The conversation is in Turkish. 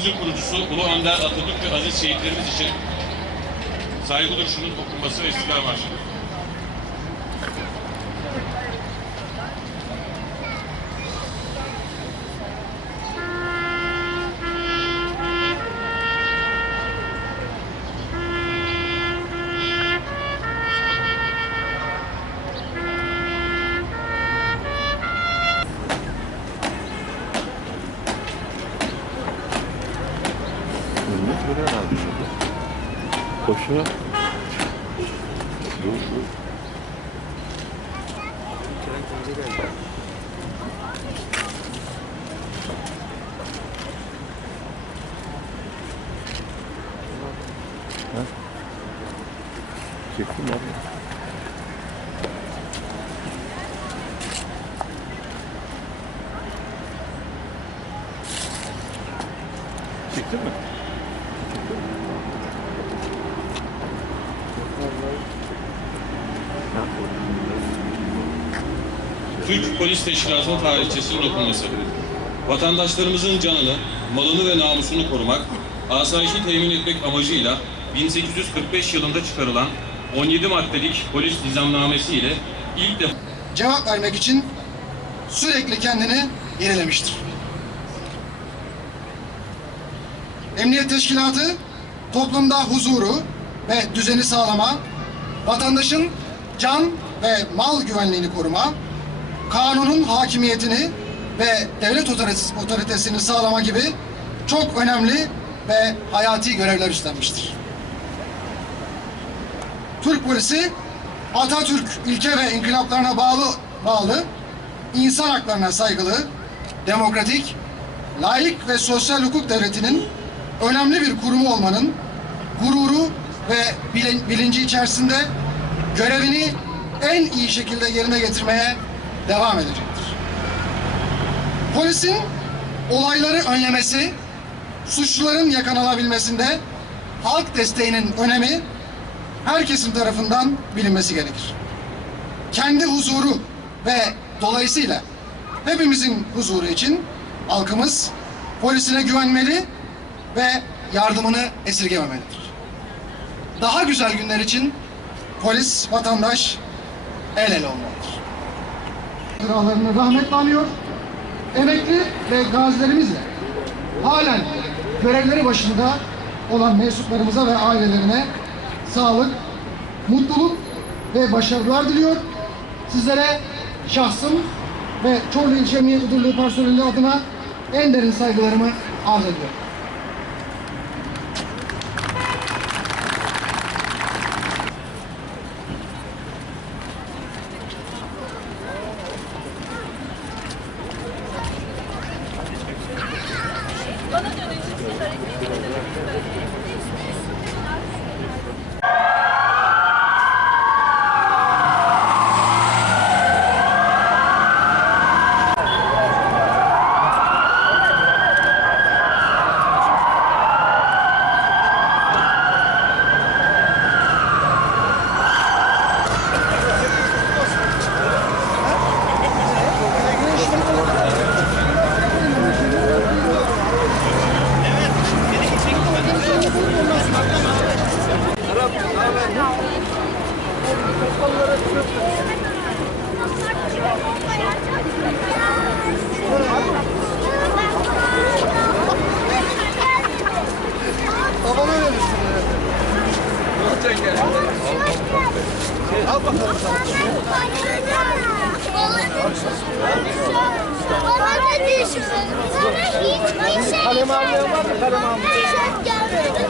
Cumhuriyetimizin kurucusu Ulu Önder Atatürk ve aziz şehitlerimiz için saygı duruşunun okunması ve istiklal marşı. Koşuyor. Dur dur. Ha? Çektim abi. Çektin mi? Türk Polis Teşkilatı'nın tarihçesinin okunması. Vatandaşlarımızın canını, malını ve namusunu korumak, asayişi temin etmek amacıyla 1845 yılında çıkarılan 17 maddelik polis nizamnamesi ile ilk defa cevap vermek için sürekli kendini yenilemiştir. Emniyet Teşkilatı toplumda huzuru ve düzeni sağlama, vatandaşın can ve mal güvenliğini koruma, kanunun hakimiyetini ve devlet otoritesi- otoritesini sağlama gibi çok önemli ve hayati görevler üstlenmiştir. Türk polisi Atatürk ilke ve inkılaplarına bağlı bağlı insan haklarına saygılı, demokratik, layık ve sosyal hukuk devletinin önemli bir kurumu olmanın gururu ve bilin- bilinci içerisinde görevini en iyi şekilde yerine getirmeye devam edecektir. Polisin olayları önlemesi, suçluların yakalanabilmesinde halk desteğinin önemi herkesin tarafından bilinmesi gerekir. Kendi huzuru ve dolayısıyla hepimizin huzuru için halkımız polisine güvenmeli ve yardımını esirgememelidir. Daha güzel günler için polis, vatandaş el ele olmalıdır. Sıralarını rahmetle anıyor. Emekli ve gazilerimizle halen görevleri başında olan mensuplarımıza ve ailelerine sağlık, mutluluk ve başarılar diliyor. Sizlere şahsım ve Çorlu İlçe Emniyet Müdürlüğü personeli adına en derin saygılarımı arz ediyorum. الطريق اللي كنا نمشي فيه Tişört gelmedi.